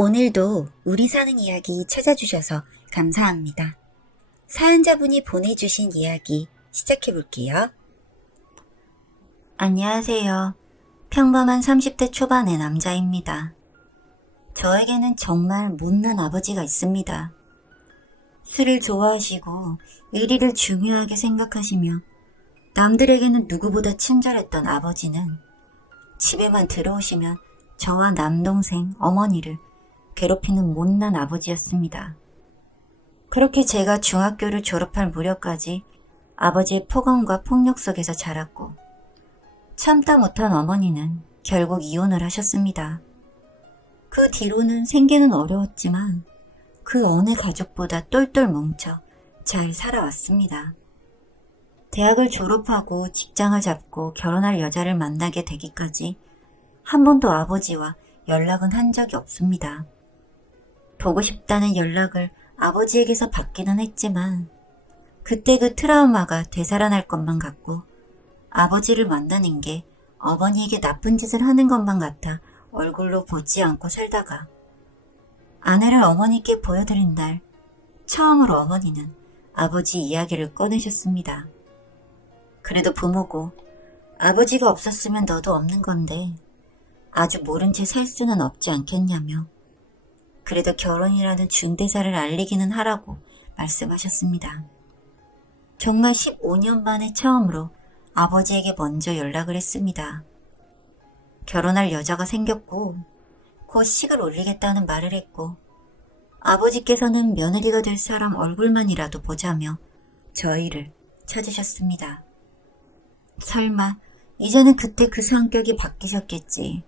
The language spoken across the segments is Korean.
오늘도 우리 사는 이야기 찾아주셔서 감사합니다. 사연자분이 보내주신 이야기 시작해볼게요. 안녕하세요. 평범한 30대 초반의 남자입니다. 저에게는 정말 못난 아버지가 있습니다. 술을 좋아하시고 의리를 중요하게 생각하시며 남들에게는 누구보다 친절했던 아버지는 집에만 들어오시면 저와 남동생, 어머니를 괴롭히는 못난 아버지였습니다. 그렇게 제가 중학교를 졸업할 무렵까지 아버지의 폭언과 폭력 속에서 자랐고 참다 못한 어머니는 결국 이혼을 하셨습니다. 그 뒤로는 생계는 어려웠지만 그 어느 가족보다 똘똘 뭉쳐 잘 살아왔습니다. 대학을 졸업하고 직장을 잡고 결혼할 여자를 만나게 되기까지 한 번도 아버지와 연락은 한 적이 없습니다. 보고 싶다는 연락을 아버지에게서 받기는 했지만 그때 그 트라우마가 되살아날 것만 같고 아버지를 만나는 게 어머니에게 나쁜 짓을 하는 것만 같아 얼굴로 보지 않고 살다가 아내를 어머니께 보여드린 날 처음으로 어머니는 아버지 이야기를 꺼내셨습니다. 그래도 부모고 아버지가 없었으면 너도 없는 건데 아주 모른 채 살 수는 없지 않겠냐며 그래도 결혼이라는 중대사를 알리기는 하라고 말씀하셨습니다. 정말 15년 만에 처음으로 아버지에게 먼저 연락을 했습니다. 결혼할 여자가 생겼고 곧 식을 올리겠다는 말을 했고 아버지께서는 며느리가 될 사람 얼굴만이라도 보자며 저희를 찾으셨습니다. 설마 이제는 그때 그 성격이 바뀌셨겠지.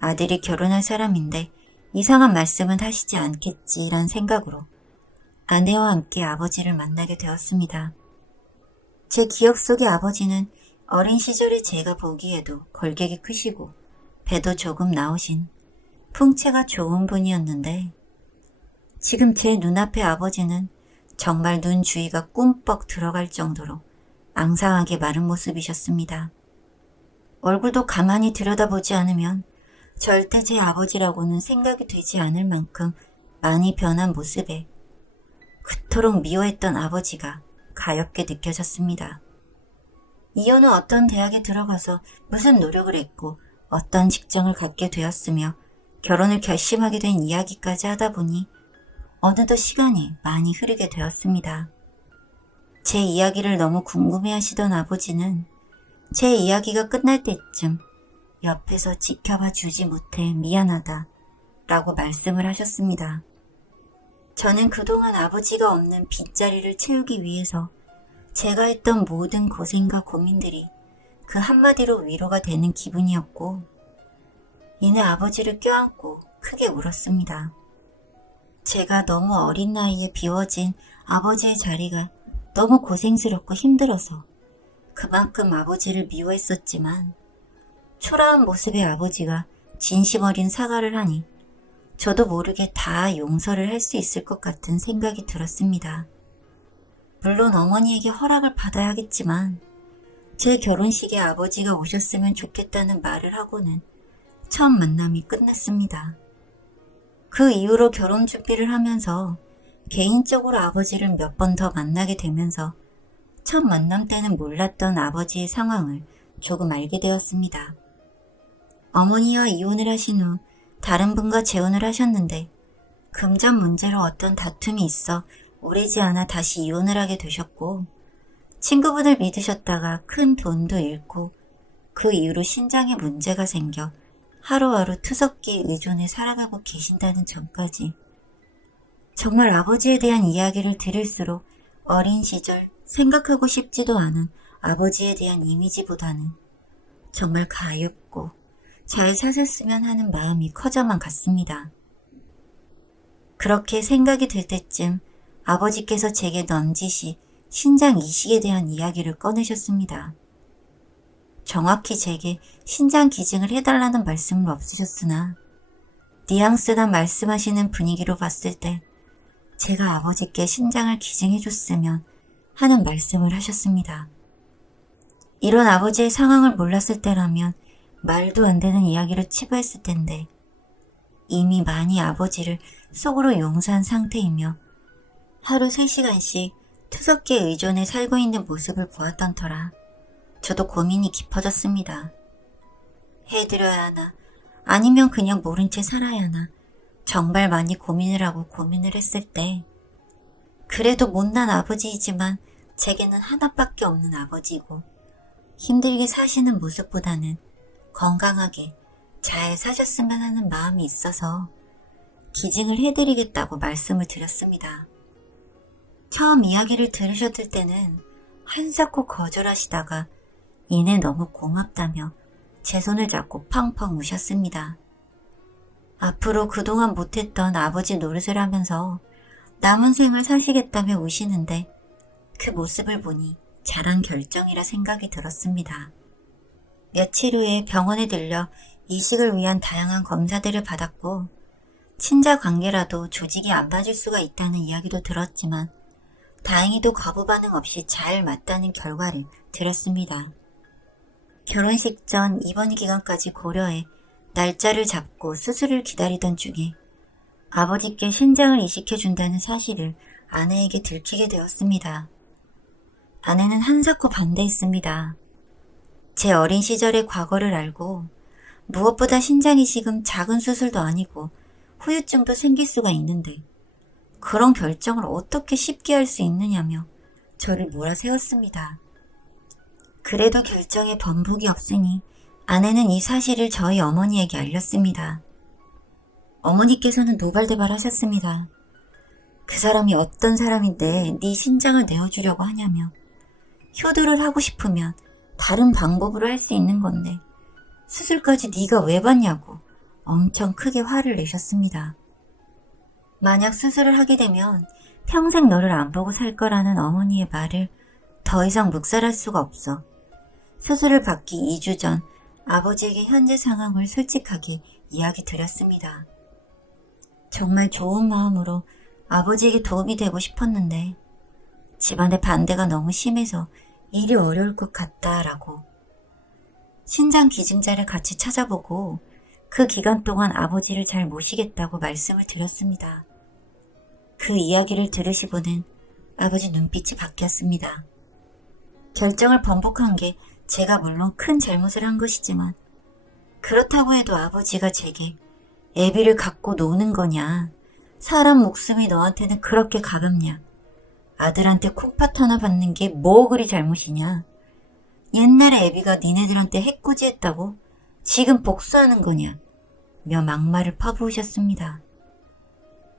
아들이 결혼할 사람인데 이상한 말씀은 하시지 않겠지란 생각으로 아내와 함께 아버지를 만나게 되었습니다. 제 기억 속의 아버지는 어린 시절에 제가 보기에도 골격이 크시고 배도 조금 나오신 풍채가 좋은 분이었는데 지금 제 눈앞의 아버지는 정말 눈 주위가 꿈뻑 들어갈 정도로 앙상하게 마른 모습이셨습니다. 얼굴도 가만히 들여다보지 않으면 절대 제 아버지라고는 생각이 되지 않을 만큼 많이 변한 모습에 그토록 미워했던 아버지가 가엽게 느껴졌습니다. 이혼 후 어떤 대학에 들어가서 무슨 노력을 했고 어떤 직장을 갖게 되었으며 결혼을 결심하게 된 이야기까지 하다 보니 어느덧 시간이 많이 흐르게 되었습니다. 제 이야기를 너무 궁금해하시던 아버지는 제 이야기가 끝날 때쯤 옆에서 지켜봐 주지 못해 미안하다 라고 말씀을 하셨습니다. 저는 그동안 아버지가 없는 빈자리를 채우기 위해서 제가 했던 모든 고생과 고민들이 그 한마디로 위로가 되는 기분이었고 이내 아버지를 껴안고 크게 울었습니다. 제가 너무 어린 나이에 비워진 아버지의 자리가 너무 고생스럽고 힘들어서 그만큼 아버지를 미워했었지만 초라한 모습의 아버지가 진심 어린 사과를 하니 저도 모르게 다 용서를 할 수 있을 것 같은 생각이 들었습니다. 물론 어머니에게 허락을 받아야 하겠지만 제 결혼식에 아버지가 오셨으면 좋겠다는 말을 하고는 처음 만남이 끝났습니다. 그 이후로 결혼 준비를 하면서 개인적으로 아버지를 몇 번 더 만나게 되면서 첫 만남 때는 몰랐던 아버지의 상황을 조금 알게 되었습니다. 어머니와 이혼을 하신 후 다른 분과 재혼을 하셨는데 금전 문제로 어떤 다툼이 있어 오래지 않아 다시 이혼을 하게 되셨고 친구분을 믿으셨다가 큰 돈도 잃고 그 이후로 신장에 문제가 생겨 하루하루 투석기에 의존해 살아가고 계신다는 점까지 정말 아버지에 대한 이야기를 들을수록 어린 시절 생각하고 싶지도 않은 아버지에 대한 이미지보다는 정말 가엾고 잘 사셨으면 하는 마음이 커져만 갔습니다. 그렇게 생각이 들 때쯤 아버지께서 제게 넌지시 신장 이식에 대한 이야기를 꺼내셨습니다. 정확히 제게 신장 기증을 해달라는 말씀은 없으셨으나 뉘앙스나 말씀하시는 분위기로 봤을 때 제가 아버지께 신장을 기증해줬으면 하는 말씀을 하셨습니다. 이런 아버지의 상황을 몰랐을 때라면 말도 안 되는 이야기를 치부했을 텐데 이미 많이 아버지를 속으로 용서한 상태이며 하루 3시간씩 투석기에 의존해 살고 있는 모습을 보았던 터라 저도 고민이 깊어졌습니다. 해드려야 하나 아니면 그냥 모른 채 살아야 하나 정말 많이 고민을 하고 고민을 했을 때 그래도 못난 아버지이지만 제게는 하나밖에 없는 아버지고 힘들게 사시는 모습보다는 건강하게 잘 사셨으면 하는 마음이 있어서 기증을 해드리겠다고 말씀을 드렸습니다. 처음 이야기를 들으셨을 때는 한사코 거절하시다가 이내 너무 고맙다며 제 손을 잡고 펑펑 우셨습니다. 앞으로 그동안 못했던 아버지 노릇을 하면서 남은 생을 사시겠다며 우시는데 그 모습을 보니 잘한 결정이라 생각이 들었습니다. 며칠 후에 병원에 들려 이식을 위한 다양한 검사들을 받았고 친자 관계라도 조직이 안 맞을 수가 있다는 이야기도 들었지만 다행히도 거부 반응 없이 잘 맞다는 결과를 들었습니다. 결혼식 전 입원 기간까지 고려해 날짜를 잡고 수술을 기다리던 중에 아버지께 신장을 이식해준다는 사실을 아내에게 들키게 되었습니다. 아내는 한사코 반대했습니다. 제 어린 시절의 과거를 알고 무엇보다 신장 이식은 작은 수술도 아니고 후유증도 생길 수가 있는데 그런 결정을 어떻게 쉽게 할 수 있느냐며 저를 몰아세웠습니다. 그래도 결정에 번복이 없으니 아내는 이 사실을 저희 어머니에게 알렸습니다. 어머니께서는 노발대발 하셨습니다. 그 사람이 어떤 사람인데 네 신장을 내어주려고 하냐며 효도를 하고 싶으면 다른 방법으로 할 수 있는 건데 수술까지 네가 왜 받냐고 엄청 크게 화를 내셨습니다. 만약 수술을 하게 되면 평생 너를 안 보고 살 거라는 어머니의 말을 더 이상 묵살할 수가 없어 수술을 받기 2주 전 아버지에게 현재 상황을 솔직하게 이야기 드렸습니다. 정말 좋은 마음으로 아버지에게 도움이 되고 싶었는데 집안의 반대가 너무 심해서 일이 어려울 것 같다라고 신장 기증자를 같이 찾아보고 그 기간 동안 아버지를 잘 모시겠다고 말씀을 드렸습니다. 그 이야기를 들으시고는 아버지 눈빛이 바뀌었습니다. 결정을 번복한 게 제가 물론 큰 잘못을 한 것이지만 그렇다고 해도 아버지가 제게 애비를 갖고 노는 거냐, 사람 목숨이 너한테는 그렇게 가볍냐, 아들한테 콩팥 하나 받는 게 뭐 그리 잘못이냐, 옛날에 애비가 니네들한테 해코지했다고 지금 복수하는 거냐 며 막말을 퍼부으셨습니다.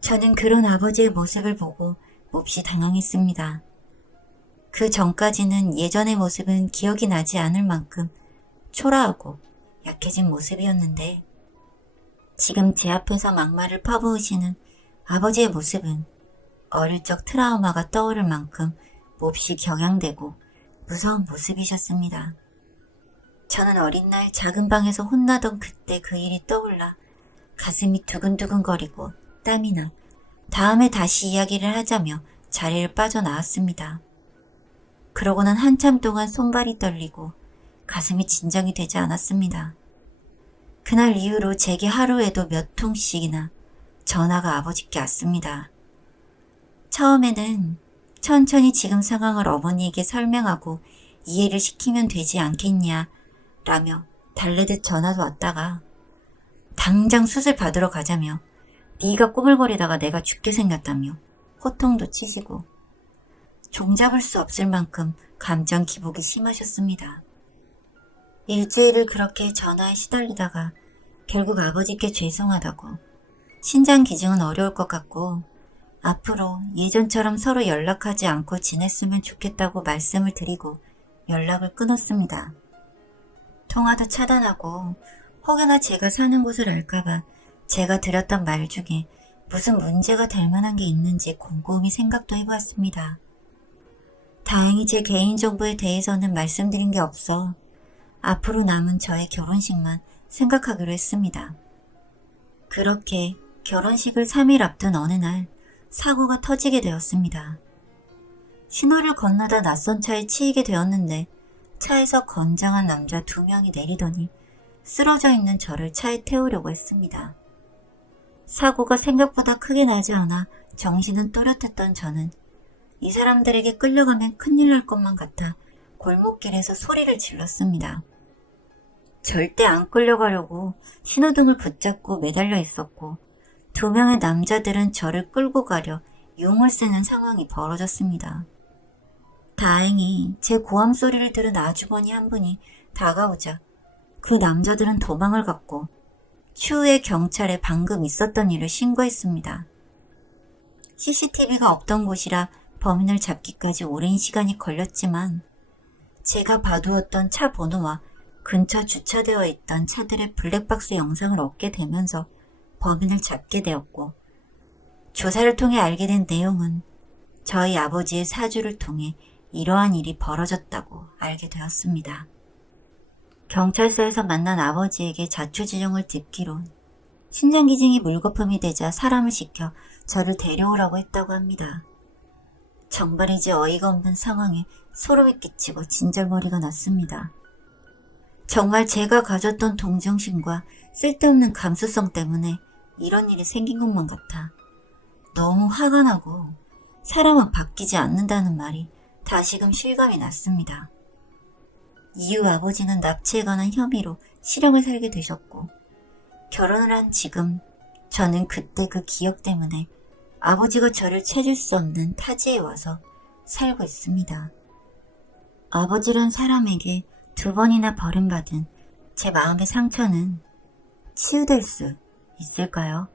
저는 그런 아버지의 모습을 보고 몹시 당황했습니다. 그 전까지는 예전의 모습은 기억이 나지 않을 만큼 초라하고 약해진 모습이었는데 지금 제 앞에서 막말을 퍼부으시는 아버지의 모습은 어릴 적 트라우마가 떠오를 만큼 몹시 격양되고 무서운 모습이셨습니다. 저는 어린 날 작은 방에서 혼나던 그때 그 일이 떠올라 가슴이 두근두근거리고 땀이 나 다음에 다시 이야기를 하자며 자리를 빠져나왔습니다. 그러고는 한참 동안 손발이 떨리고 가슴이 진정이 되지 않았습니다. 그날 이후로 제게 하루에도 몇 통씩이나 전화가 아버지께 왔습니다. 처음에는 천천히 지금 상황을 어머니에게 설명하고 이해를 시키면 되지 않겠냐 라며 달래듯 전화도 왔다가 당장 수술 받으러 가자며 네가 꾸물거리다가 내가 죽게 생겼다며 호통도 치시고 종잡을 수 없을 만큼 감정 기복이 심하셨습니다. 일주일을 그렇게 전화에 시달리다가 결국 아버지께 죄송하다고 신장 기증은 어려울 것 같고 앞으로 예전처럼 서로 연락하지 않고 지냈으면 좋겠다고 말씀을 드리고 연락을 끊었습니다. 통화도 차단하고 혹여나 제가 사는 곳을 알까봐 제가 드렸던 말 중에 무슨 문제가 될 만한 게 있는지 곰곰이 생각도 해보았습니다. 다행히 제 개인정보에 대해서는 말씀드린 게 없어 앞으로 남은 저의 결혼식만 생각하기로 했습니다. 그렇게 결혼식을 3일 앞둔 어느 날 사고가 터지게 되었습니다. 신호를 건너다 낯선 차에 치이게 되었는데 차에서 건장한 남자 2명이 내리더니 쓰러져 있는 저를 차에 태우려고 했습니다. 사고가 생각보다 크게 나지 않아 정신은 또렷했던 저는 이 사람들에게 끌려가면 큰일 날 것만 같아 골목길에서 소리를 질렀습니다. 절대 안 끌려가려고 신호등을 붙잡고 매달려 있었고 2명의 남자들은 저를 끌고 가려 용을 쓰는 상황이 벌어졌습니다. 다행히 제 고함 소리를 들은 아주머니 한 분이 다가오자 그 남자들은 도망을 갔고 추후에 경찰에 방금 있었던 일을 신고했습니다. CCTV가 없던 곳이라 범인을 잡기까지 오랜 시간이 걸렸지만 제가 봐두었던 차 번호와 근처 주차되어 있던 차들의 블랙박스 영상을 얻게 되면서 범인을 잡게 되었고 조사를 통해 알게 된 내용은 저희 아버지의 사주를 통해 이러한 일이 벌어졌다고 알게 되었습니다. 경찰서에서 만난 아버지에게 자초지종을 듣기론 신장기증이 물거품이 되자 사람을 시켜 저를 데려오라고 했다고 합니다. 정말이지 어이가 없는 상황에 소름이 끼치고 진절머리가 났습니다. 정말 제가 가졌던 동정심과 쓸데없는 감수성 때문에 이런 일이 생긴 것만 같아 너무 화가 나고 사람은 바뀌지 않는다는 말이 다시금 실감이 났습니다. 이후 아버지는 납치에 관한 혐의로 실형을 살게 되셨고 결혼을 한 지금 저는 그때 그 기억 때문에 아버지가 저를 찾을 수 없는 타지에 와서 살고 있습니다. 아버지란 사람에게 2번이나 버림받은 제 마음의 상처는 치유될 수 있을까요?